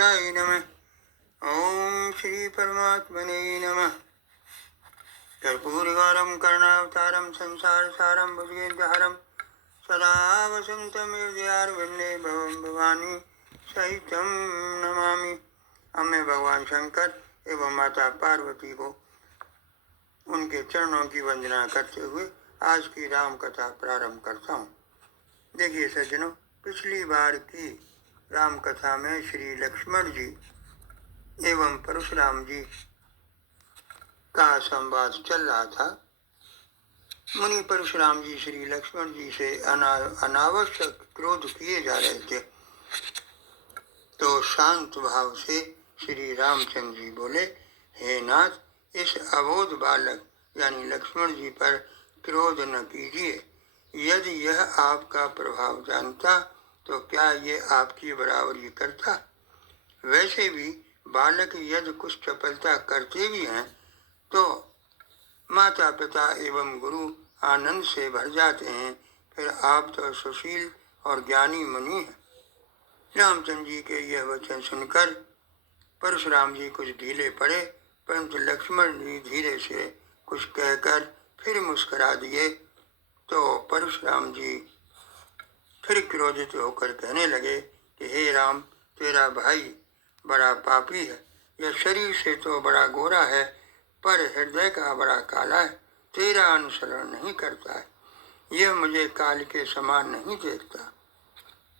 गणेशाय नमः। ओम श्री परमात्मने नमः। कर्पूरगौरं करुणावतारं संसारसारं भुजगेन्द्रहरं सदा वसन्तं हृदयारविन्दे भवं भवानी सहितं नमामि। अब मैं भगवान शंकर एवं माता पार्वती को उनके चरणों की वंदना करते हुए आज की राम कथा प्रारंभ करता हूँ। देखिए सज्जनों, पिछली बार की राम कथा में श्री लक्ष्मण जी एवं परशुराम जी का संवाद चल रहा था। मुनि परशुराम जी श्री लक्ष्मण जी से अनावश्यक क्रोध किए जा रहे थे, तो शांत भाव से श्री रामचंद्र जी बोले, हे नाथ, इस अबोध बालक यानी लक्ष्मण जी पर क्रोध न कीजिए। यदि यह आपका प्रभाव जानता तो क्या ये आपकी बराबरी करता? वैसे भी बालक यदि कुछ चपलता करते भी हैं तो माता पिता एवं गुरु आनंद से भर जाते हैं। फिर आप तो सुशील और ज्ञानी मुनि हैं। रामचंद्र जी के यह वचन सुनकर परशुराम जी कुछ ढीले पड़े, परंतु लक्ष्मण जी धीरे से कुछ कहकर फिर मुस्कुरा दिए। तो परशुराम जी फिर क्रोधित होकर कहने लगे कि हे राम, तेरा भाई बड़ा पापी है। यह शरीर से तो बड़ा गोरा है, पर हृदय का बड़ा काला है। तेरा अनुसरण नहीं करता है। यह मुझे काल के समान नहीं देखता।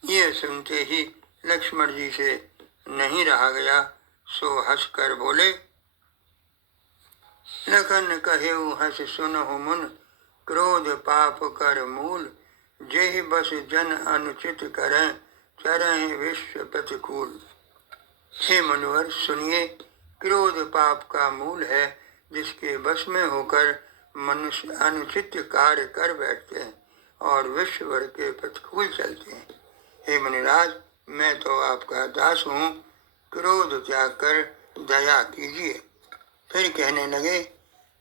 यह सुनते ही लक्ष्मण जी से नहीं रहा गया, सो हंसकर बोले, लखन कहेउ हंस सुनहु मुन, क्रोध पाप कर मूल। जेहि बस जन अनुचित करें, चरें विश्व प्रतिकूल। हे मुनिवर, सुनिए, क्रोध पाप का मूल है, जिसके बस में होकर मनुष्य अनुचित कार्य कर बैठते हैं और विश्व भर के प्रतिकूल चलते हैं। हे मुनिराज, मैं तो आपका दास हूँ, क्रोध त्याग कर दया कीजिए। फिर कहने लगे,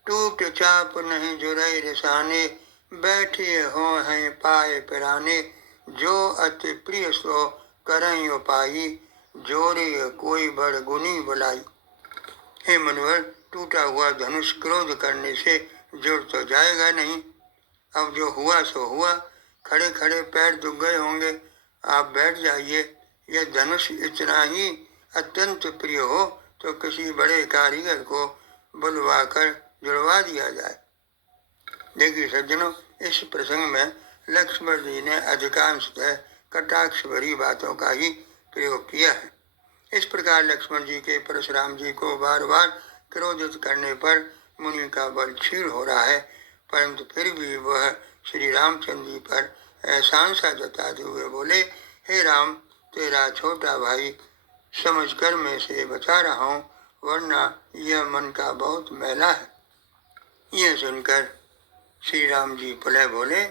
टूट चाप नहीं जुरई रिसाने, बैठे हो हैं पाए पिराने। जो अति प्रिय सो करें उपाई, जोरे कोई बड़ गुनी बुलाई। हे मुनिवर, टूटा हुआ धनुष क्रोध करने से जुड़ तो जाएगा नहीं। अब जो हुआ सो हुआ, खड़े खड़े पैर दुख गए होंगे, आप बैठ जाइए। यह धनुष इतना ही अत्यंत प्रिय हो तो किसी बड़े कारीगर को बुलवाकर जुड़वा दिया जाए। देखिए सज्जनों, इस प्रसंग में लक्ष्मण जी ने अधिकांशतः कटाक्ष भरी बातों का ही प्रयोग किया है। इस प्रकार लक्ष्मण जी के परशुराम जी को बार बार क्रोधित करने पर मुनि का बल क्षीण हो रहा है, परंतु फिर भी वह श्री रामचंद्र जी पर एहसान जताते हुए बोले, हे राम, तेरा छोटा भाई समझकर मैं से बचा रहा हूँ, वरना यह मन का बहुत मैला है। यह सुनकर श्री राम जी पुनः बोले,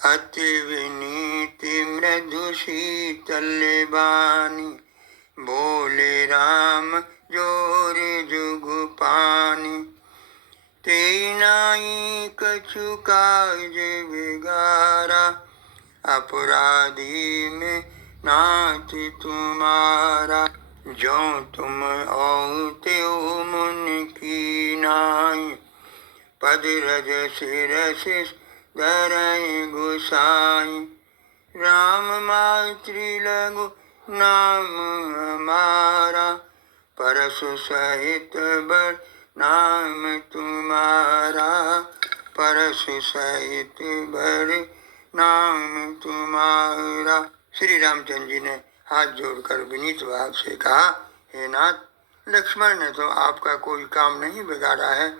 अति विनीति मृदु शीतल बानी, बोले राम जोरे जुगु पानी। तेनाई कछु काज बिगारा, अपराधी में नाथ तुम्हारा। जो तुम औते हो मुन की नाई, पद रज शिरस धरई गुसाई। राम मातृ लघु नाम हमारा, परसु सहित बड़ नाम तुम्हारा। परसु सहित बड़ नाम तुम्हारा। श्री रामचंद्र जी ने हाथ जोड़कर विनीत भाव से कहा, हे नाथ, लक्ष्मण ने तो आपका कोई काम नहीं बिगाड़ा है।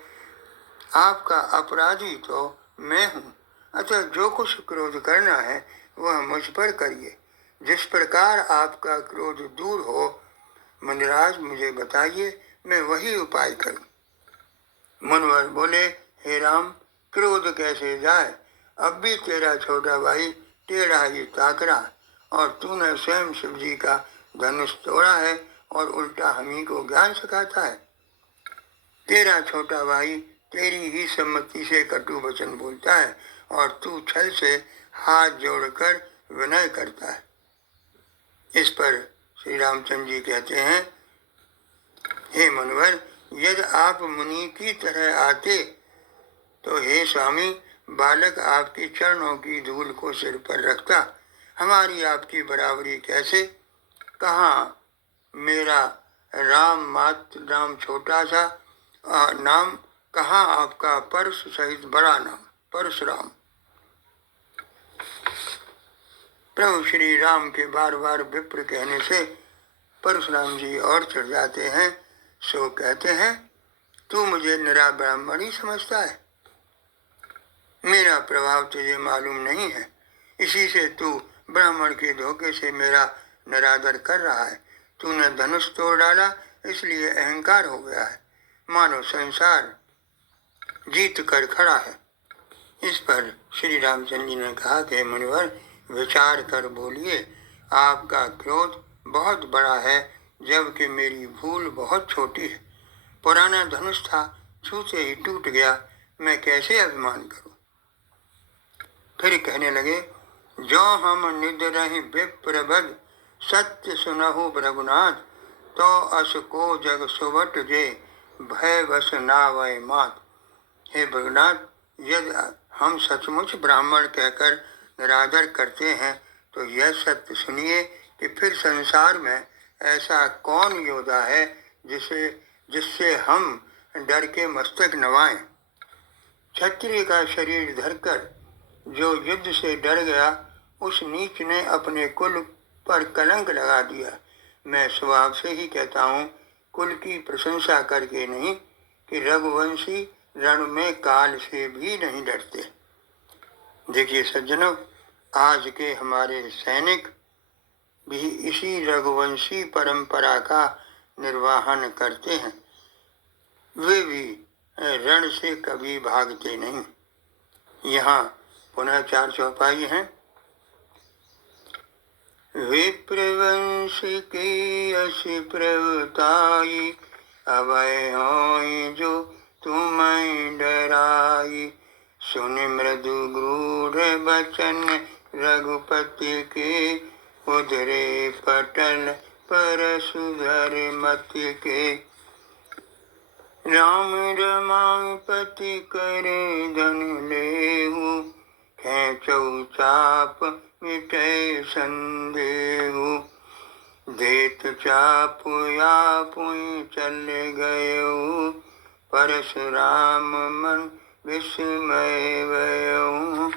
आपका अपराधी तो मैं हूँ, अतः जो कुछ क्रोध करना है वह मुझ पर करिए। जिस प्रकार आपका क्रोध दूर हो, मुनिराज मुझे बताइए, मैं वही उपाय करूँ। मुनिवर बोले, हे राम, क्रोध कैसे जाए? अब भी तेरा छोटा भाई टेढ़ा ही ताक रहा, और तूने स्वयं शिव जी का धनुष तोड़ा है और उल्टा हमी को ज्ञान सिखाता है। तेरा छोटा भाई तेरी ही सम्मति से कटु वचन बोलता है और तू छल से हाथ जोड़कर विनय करता है। इस पर श्री रामचंद्र जी कहते हैं, हे मुनिवर, यदि आप मुनि की तरह आते तो हे स्वामी, बालक आपके चरणों की धूल को सिर पर रखता। हमारी आपकी बराबरी कैसे? कहाँ मेरा राम मात्र नाम छोटा सा नाम, कहाँ आपका परशु सहित बड़ा नाम परशुराम। प्रभु श्री राम के बार बार विप्र कहने से परशुराम जी और चढ़ जाते हैं। सो कहते हैं, तू मुझे निरा ब्राह्मण ही समझता है, मेरा प्रभाव तुझे मालूम नहीं है, इसी से तू ब्राह्मण के धोखे से मेरा निरादर कर रहा है। तूने धनुष तोड़ डाला, इसलिए अहंकार हो गया है, मानो संसार जीत कर खड़ा है। इस पर श्री रामचंद्र जी ने कहा कि मुनिवर, विचार कर बोलिए, आपका क्रोध बहुत बड़ा है, जबकि मेरी भूल बहुत छोटी है। पुराना धनुष था, छूते ही टूट गया, मैं कैसे अभिमान करूं? फिर कहने लगे, जो हम निद रही विप्रबद, सत्य सुनहु रघुनाथ, तो अस को जग सुबट जे, भय बस नावै मात। हे रघुनाथ, यदि हम सचमुच ब्राह्मण कहकर निरादर करते हैं तो यह सत्य सुनिए कि फिर संसार में ऐसा कौन योद्धा है जिससे हम डर के मस्तक नवाएं। क्षत्रिय का शरीर धरकर जो युद्ध से डर गया, उस नीच ने अपने कुल पर कलंक लगा दिया। मैं स्वभाव से ही कहता हूँ, कुल की प्रशंसा करके नहीं, कि रघुवंशी रण में काल से भी नहीं डरते। देखिए सज्जनों, आज के हमारे सैनिक भी इसी रघुवंशी परंपरा का निर्वाहन करते हैं। वे भी रण से कभी भागते नहीं। यहाँ पुनः 4 चौपाई हैं। विप्रवंश की असी प्रवताई, अभय होई जो तुम्हें डराई। सुन मृदु गूढ़ बचन रघुपति के, उधरे पटल पर सुधर मति के। राम रमापति करे धन लेहु, खेचौ चाप मिटे संदेहु। देत चाप आपुई चल गयऊ, परशुराम मन विस्मय भयऊ।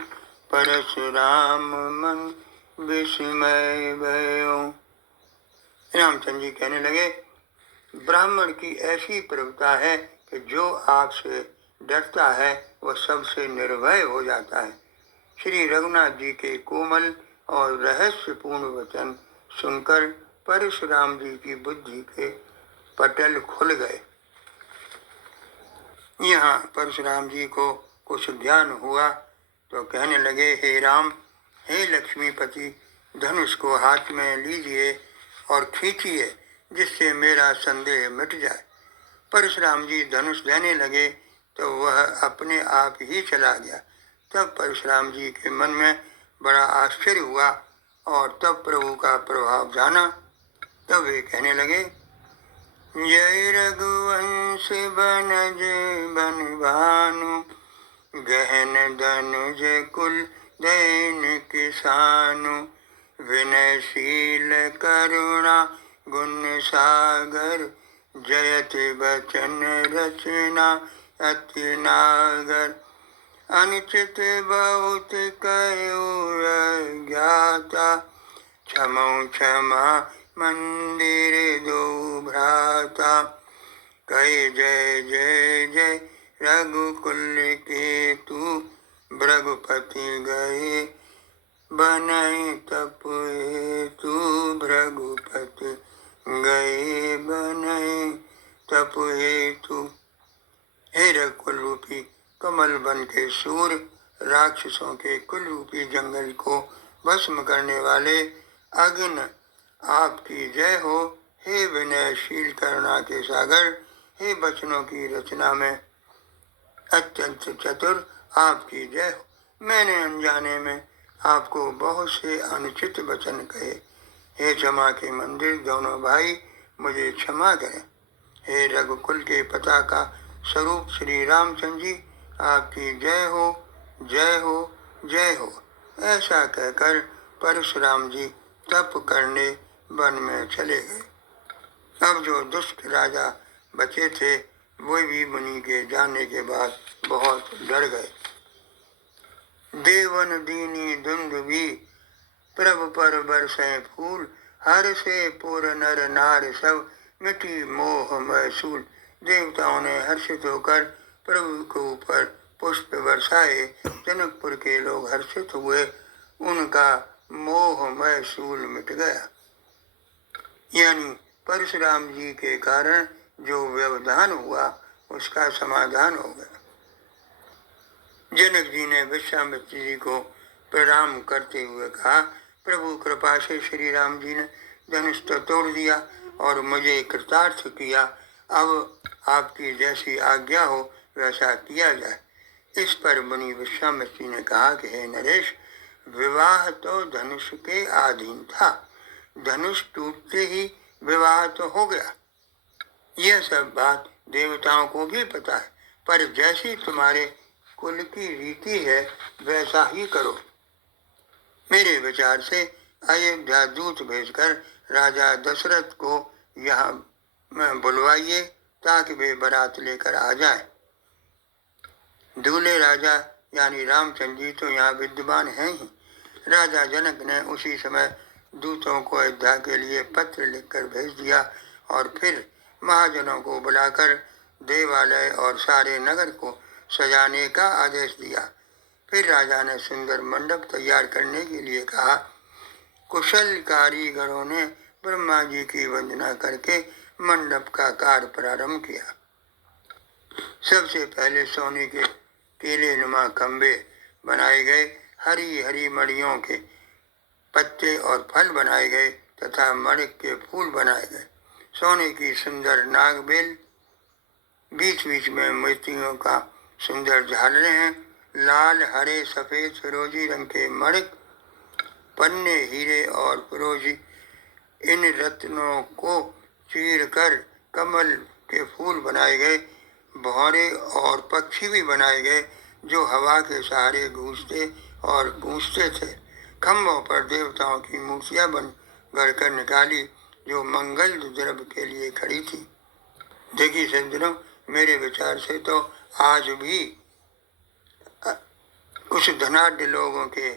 परशुराम मन विस्मय भयऊ। रामचंद्र जी कहने लगे, ब्राह्मण की ऐसी प्रवृत्ता है कि जो आपसे डरता है वह सबसे निर्भय हो जाता है। श्री रघुनाथ जी के कोमल और रहस्यपूर्ण वचन सुनकर परशुराम जी की बुद्धि के पटल खुल गए। यहाँ परशुराम जी को कुछ ज्ञान हुआ तो कहने लगे, हे राम, हे लक्ष्मीपति, धनुष को हाथ में लीजिए और खींचिए, जिससे मेरा संदेह मिट जाए। परशुराम जी धनुष देने लगे तो वह अपने आप ही चला गया। तब परशुराम जी के मन में बड़ा आश्चर्य हुआ और तब प्रभु का प्रभाव जाना। तब वे कहने लगे, जय रघुवंश बनज बन भानु, गहन धनुज कुल दैन किसानु। विनयशील करुणा गुण सागर, जयत बचन रचना अति नागर। अनुचित बहुत कयो ज्ञाता, क्षमौ क्षमा मंदिर दो भ्राता। कहे जय जय जय रघुकुल के तू, भृगुपति गए बनई तप हेतु। भृगुपति गए बनई तप हेतु। हे रघुकुल रूपी कमल बन के सूर, राक्षसों के कुल रूपी जंगल को भस्म करने वाले अग्न, आपकी जय हो। हे विनयशील करुणा के सागर, हे बचनों की रचना में अत्यंत चतुर, आपकी जय हो। मैंने अनजाने में आपको बहुत से अनुचित वचन कहे, हे क्षमा के मंदिर दोनों भाई, मुझे क्षमा करें। हे रघुकुल के पताका स्वरूप श्री रामचंद्र जी, आपकी जय हो, जय हो, जय हो। ऐसा कहकर परशुराम जी तप करने वन में चले गए। अब जो दुष्ट राजा बचे थे वे भी मुनि के जाने के बाद बहुत डर गए। देवन दीनी दुंदुभी प्रभु पर बरसें फूल, हर से पूर नर नार सब मिटी मोह मैसूल। देवताओं ने हर्षित होकर प्रभु के ऊपर पुष्प बरसाए। जनकपुर के लोग हर्षित हुए, उनका मोह मैसूल मिट गया। यानी परशुराम जी के कारण जो व्यवधान हुआ उसका समाधान हो गया। जनक जी ने विश्वामित्र जी को प्रणाम करते हुए कहा, प्रभु कृपा से श्री राम जी ने धनुष तो तोड़ दिया और मुझे कृतार्थ किया। अब आपकी जैसी आज्ञा हो वैसा किया जाए। इस पर मुनि विश्वामित्र जी ने कहा कि हे नरेश, विवाह तो धनुष के अधीन था, धनुष टूटते ही विवाह तो हो गया। यह सब बात देवताओं को भी पता है, पर जैसी तुम्हारे कुल की रीति है वैसा ही करो। मेरे विचार से अयोध्या दूत भेजकर राजा दशरथ को यहाँ बुलवाइए ताकि वे बारात लेकर आ जाएं। दूल्हे राजा यानी रामचंद्र जी तो यहाँ विद्यमान हैं ही। राजा जनक ने उसी समय दूतों को अयोध्या के लिए पत्र लिखकर भेज दिया और फिर महाजनों को बुलाकर देवालय और सारे नगर को सजाने का आदेश दिया। फिर राजा ने सुंदर मंडप तैयार करने के लिए कहा। कुशल कारीगरों ने ब्रह्मा जी की वंदना करके मंडप का कार्य प्रारंभ किया। सबसे पहले सोने के केले नुमा खंबे बनाए गए, हरी हरी मड़ियों के पत्ते और फल बनाए गए तथा मणिक के फूल बनाए गए। सोने की सुंदर नागबेल, बीच बीच में मोतियों का सुंदर झालरें हैं, लाल हरे सफेद फिरोजी रंग के मणिक, पन्ने हीरे और फिरोजी, इन रत्नों को चीर कर कमल के फूल बनाए गए। भौरे और पक्षी भी बनाए गए जो हवा के सहारे गूंजते और गूंजते थे। खम्भों पर देवताओं की मूर्तियां बन गढ़कर निकाली जो मंगल द्रव्य के लिए खड़ी थी। देखिए सज्जनों, मेरे विचार से तो आज भी कुछ धनाढ्य लोगों के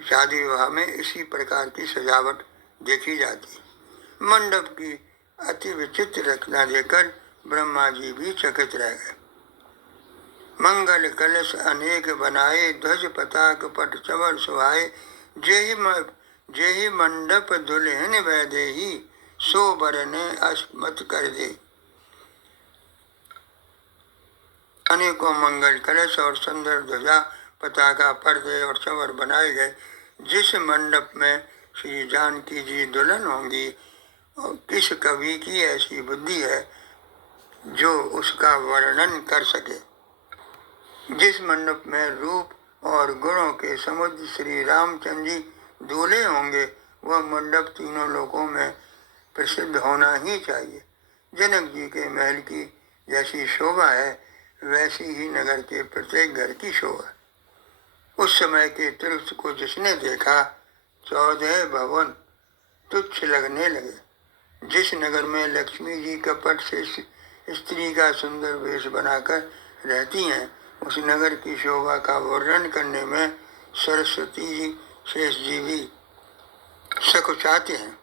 शादी विवाह में इसी प्रकार की सजावट देखी जाती। मंडप की अति विचित्र रचना देखकर ब्रह्मा जी भी चकित रह गए। मंगल कलश अनेक बनाए, ध्वज पताक पट चवर सुहाए, जेहि मंडप दुल्हन वैदेही, सो बर ने अस्मत कर दे। अनेकों मंगल कलश और सुंदर ध्वजा पताका पर्दे और चवर बनाए गए। जिस मंडप में श्री जानकी जी दुल्हन होंगी, और किस कवि की ऐसी बुद्धि है जो उसका वर्णन कर सके। जिस मंडप में रूप और गुणों के समुद्र श्री रामचंद्र जी दूल्हे होंगे, वह मंडप तीनों लोकों में प्रसिद्ध होना ही चाहिए। जनक जी के महल की जैसी शोभा है वैसी ही नगर के प्रत्येक घर की शोभा। उस समय के तीर्थ को जिसने देखा 14 भवन तुच्छ लगने लगे। जिस नगर में लक्ष्मी जी कपट से स्त्री का सुंदर वेश बनाकर रहती हैं, उस नगर की शोभा का वर्णन करने में सरस्वती जी शेष जी भी सकुचाते हैं।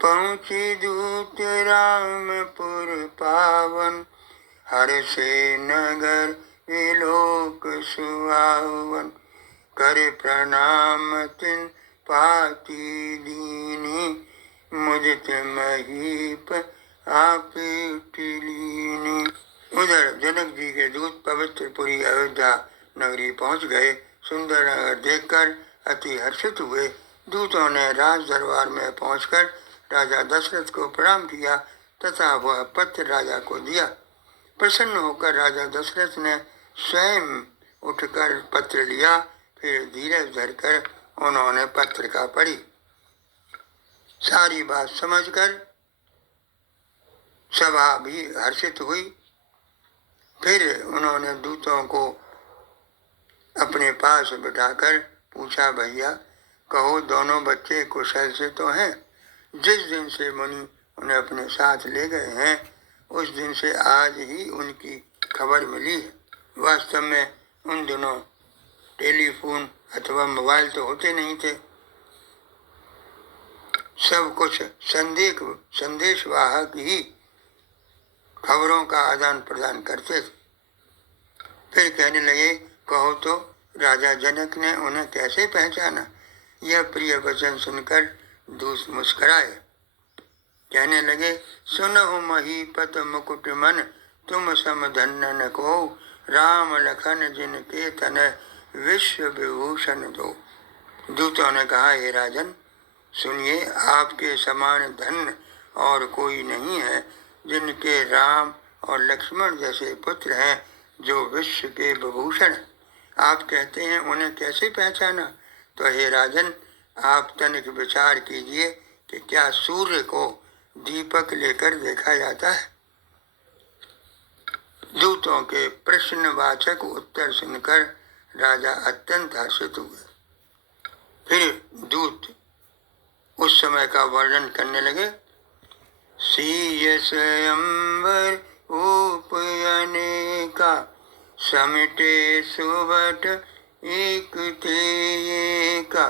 पहुँची दूत रामपुर पावन, हर से नगर विलोक सुहावन, करे प्रणाम तिन पाती दीनी, मुदित महीप आप लीनी। उधर जनक जी के दूत पवित्र पुरी अयोध्या नगरी पहुंच गए। सुंदर नगर देखकर अति हर्षित हुए। दूतों ने राज दरबार में पहुंचकर राजा दशरथ को प्रणाम किया तथा वह पत्र राजा को दिया। प्रसन्न होकर राजा दशरथ ने स्वयं उठकर पत्र लिया। फिर धीरज धरकर उन्होंने पत्रिका पढ़ी। सारी बात समझकर सभा भी हर्षित हुई। फिर उन्होंने दूतों को अपने पास बिठाकर पूछा, भैया कहो दोनों बच्चे कुशल से तो हैं? जिस दिन से मुनि उन्हें अपने साथ ले गए हैं उस दिन से आज ही उनकी खबर मिली है। वास्तव में उन दिनों टेलीफोन अथवा मोबाइल तो होते नहीं थे। सब कुछ संदेशवाहक ही खबरों का आदान प्रदान करते थे। फिर कहने लगे, कहो तो राजा जनक ने उन्हें कैसे पहचाना? यह प्रिय वचन सुनकर दूत मुस्कुराए। कहने लगे, सुनहु महीपत मुकुट मन, तुम सम धन्य न को, राम लखन जिनके तनय विश्व विभूषण दो। दूतों ने कहा, हे राजन सुनिए, आपके समान धन्य और कोई नहीं है, जिनके राम और लक्ष्मण जैसे पुत्र हैं, जो विश्व के विभूषण। आप कहते हैं उन्हें कैसे पहचाना? तो हे राजन आप तनिक विचार कीजिए कि क्या सूर्य को दीपक लेकर देखा जाता है? दूतों के प्रश्नवाचक उत्तर सुनकर राजा अत्यंत हर्षित हुए। फिर दूत उस समय का वर्णन करने लगे। सीयस अंबर उपयने का, समिटे सुबट एक थे का,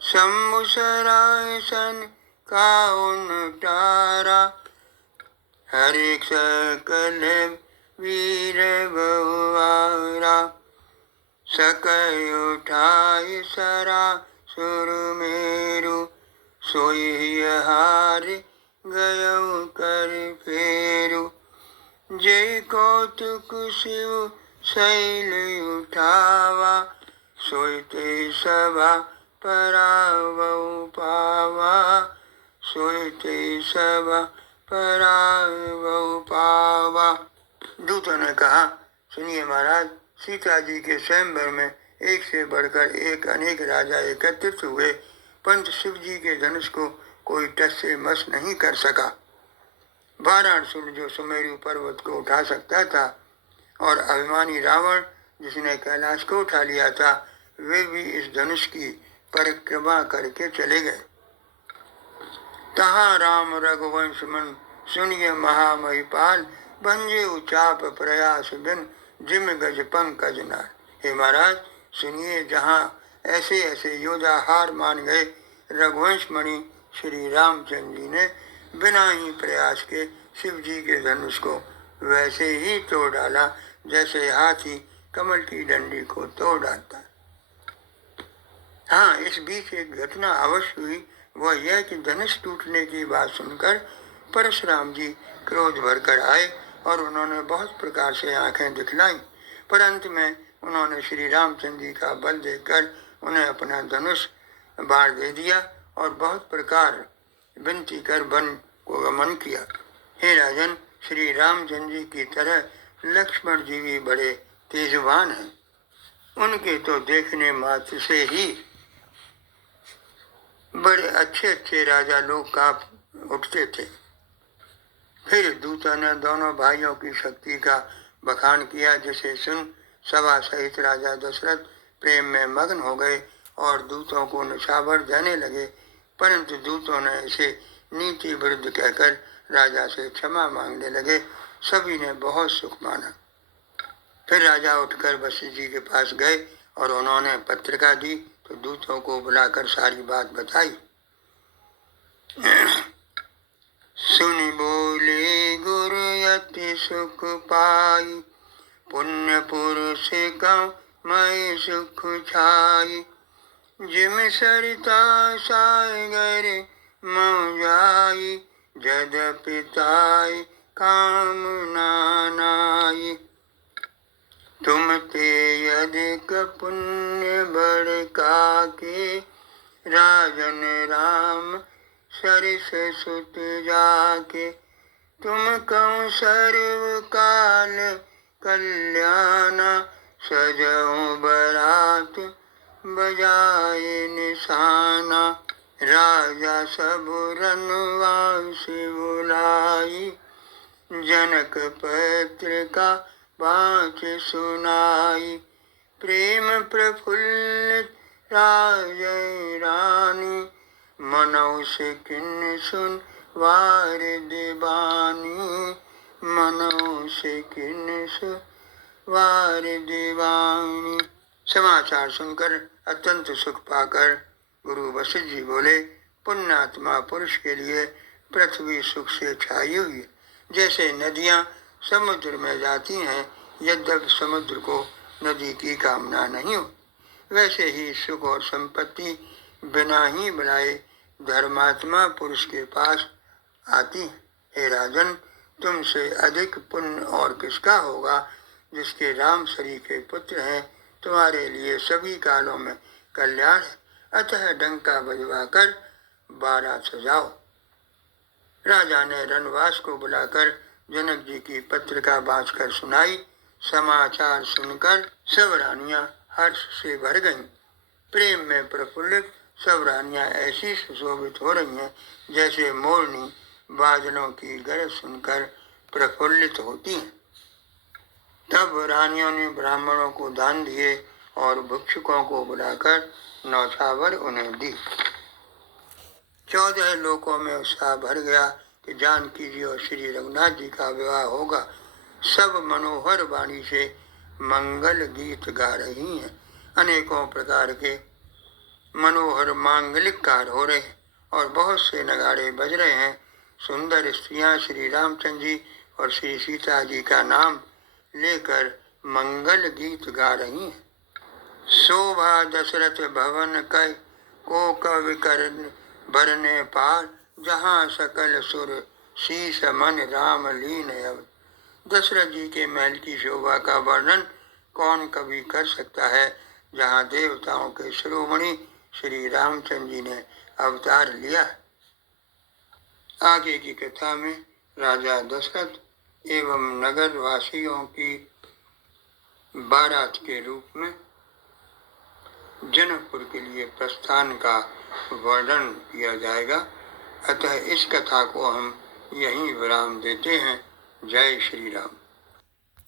शंभु सरासन का उनटारा, हरि सकल वीर बहुवारा, सकय उठाय सरा सुरमेरु, सोई हार गयो कर फेरु, जय कौतुक शिव शैल उठावा, सोईते सभा परावौ पावा, सोईते सभा परावौ पावा। दूतों ने कहा, सुनिए महाराज, सीता जी के स्वयंवर में एक से बढ़कर एक अनेक राजा एकत्रित हुए, परंतु शिव जी के धनुष को कोई टस से मस नहीं कर सका। वाराणसुर जो सुमेरु पर्वत को उठा सकता था और अभिमानी रावण जिसने कैलाश को उठा लिया था, वे भी इस धनुष की परिक्रमा करके चले गए। तहाँ राम रघुवंश मन सुनिए महामहिपाल, भंजे उचाप प्रयास बिन जिम गज पंकज नार। हे महाराज सुनिए, जहाँ ऐसे ऐसे योद्धा हार मान गए, रघुवंश मणि श्री रामचंद्र जी ने बिना ही प्रयास के शिव जी के धनुष को वैसे ही तोड़ डाला जैसे हाथी कमल की डंडी को तोड़ डालता है। हाँ, इस बीच एक घटना अवश्य हुई, वह यह कि धनुष टूटने की बात सुनकर परशुराम जी क्रोध भरकर आए और उन्होंने बहुत प्रकार से आंखें दिखलाई, पर अंत में उन्होंने श्री रामचंद्र जी का बल देखकर उन्हें अपना धनुष बाढ़ दे दिया और बहुत प्रकार विनती कर वन को गमन किया। हे राजन, श्री रामचंद्र जी की तरह लक्ष्मण जी भी बड़े तेजवान हैं, उनके तो देखने मात्र से ही बड़े अच्छे अच्छे राजा लोग कांप उठते थे। फिर दूतों ने दोनों भाइयों की शक्ति का बखान किया, जिसे सुन सभा सहित राजा दशरथ प्रेम में मग्न हो गए और दूतों को निछावर देने लगे, परंतु दूतों ने इसे नीति विरुद्ध कहकर राजा से क्षमा मांगने लगे। सभी ने बहुत सुख माना। फिर राजा उठकर वशिष्ठ जी के पास गए और उन्होंने पत्रिका दी तो दूतों को बुलाकर सारी बात बताई। सुनि बोले गुरु अति सुख पाई, पुण्य पुरुष का मैं सुख छाई, जिम सरिता सागर मऊ जाई, जद पिताई कामना नाई, तुम ते अधिक पुण्य बड़ काके, राजन राम सरिस सुत जाके, तुम कौं सर्व काल कल्याणा, सजऊं बरात बजाए निशाना। राजा सब रनवासी बुलाई, जनक पत्र का वाच सुनाई। प्रेम प्रफुल्लित राजै रानी, मनौ से किन सुन वार दीवानी, मनौ से किन सुन वार दीवानी। समाचार सुनकर अत्यंत सुख पाकर गुरु वशिष्ठ जी बोले, पुण्यात्मा पुरुष के लिए पृथ्वी सुख से छाई हुई है। जैसे नदियाँ समुद्र में जाती हैं, यद्यपि समुद्र को नदी की कामना नहीं हो, वैसे ही सुख और संपत्ति बिना ही बनाए धर्मात्मा पुरुष के पास आती है। हे राजन, तुमसे अधिक पुण्य और किसका होगा, जिसके राम शरी के पुत्र हैं। तुम्हारे लिए सभी कालों में कल्याण है, अतः डंका बजवाकर बारात सजाओ। राजा ने रनवास को बुलाकर जनक जी की पत्रिका बाँचकर सुनाई। समाचार सुनकर सब रानियां हर्ष से भर गईं। प्रेम में प्रफुल्लित सब रानियां ऐसी सुशोभित हो रही हैं जैसे मोरनी बादलों की गरज सुनकर प्रफुल्लित होती हैं। तब रानियों ने ब्राह्मणों को दान दिए और भिक्षुकों को बुलाकर नौछावर उन्हें दी। 14 लोकों में उत्साह भर गया कि जानकी जी और श्री रघुनाथ जी का विवाह होगा। सब मनोहर वाणी से मंगल गीत गा रही हैं। अनेकों प्रकार के मनोहर मांगलिक कार्य हो रहे हैं और बहुत से नगाड़े बज रहे हैं। सुंदर स्त्रियां श्री रामचंद्र जी और श्री सीता जी का नाम लेकर मंगल गीत गा रही हैं। शोभा दशरथ भवन कय को कवि कर भरने पार, जहाँ सकल सुर शीस मन राम लीन अब। दशरथ जी के महल की शोभा का वर्णन कौन कवि कर सकता है, जहाँ देवताओं के शिरोमणि श्री रामचंद्र जी ने अवतार लिया। आगे की कथा में राजा दशरथ एवं नगर वासियों की बारात के रूप में जनकपुर के लिए प्रस्थान का वर्णन किया जाएगा। अतः इस कथा को हम यहीं विराम देते हैं। जय श्री राम।